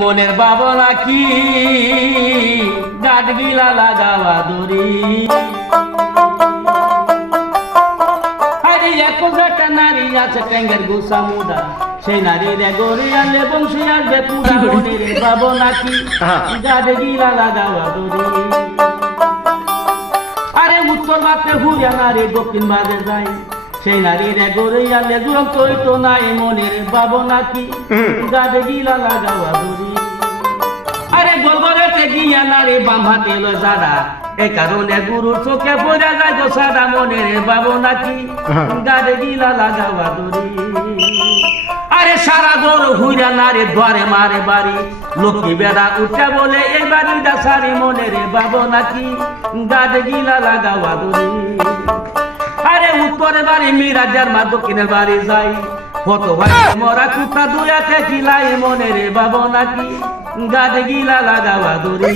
মনের ভাবনা কি গাছ গিলা লাগাওয়া দড়ি আরে এখন একটা নারী আছে ট্যাঙ্গের গুসা মুদা সেই নারীর গড়ে আনলে বংশী আসবে পুরা মনের ভাবনা কি গাছ গিলা লাগাওয়া দড়ি আরে উত্তর মাত্রে ঘুরিয়া নারী দক্ষিণ বাদে যায় সেই নারীর গড়ে আনলে দুরন্ত হইতো নাই মনের ভাবনা কি গাছ গিলা লাগাওয়া দড়ি আরে গোলগলেতে গিয়া নারী বাম হাতে লো জাদা এ কারণে গুরুর চোখে পড়ে যায় তো সাদা মনের ভাবনা কি গাছ গিলা লাগাওয়া দড়ি আরে সারা গরু ঘুরা নারী দ্বারে মারে বাড়ি লক্ষ্মী বেড়া উঠে বলে এই বাড়িটা সারি মনের ভাবনা কি গাছ গিলা লাগাওয়া দড়ি আরে উত্তরের বাড়ি মিরাজের মা দক্ষিণের বাড়ি যাই কত ভাই মরা কুত্তা দুয়াতে কিলাই মনের ভাবনা কি গাছ গিলা লাগাওয়া দড়ি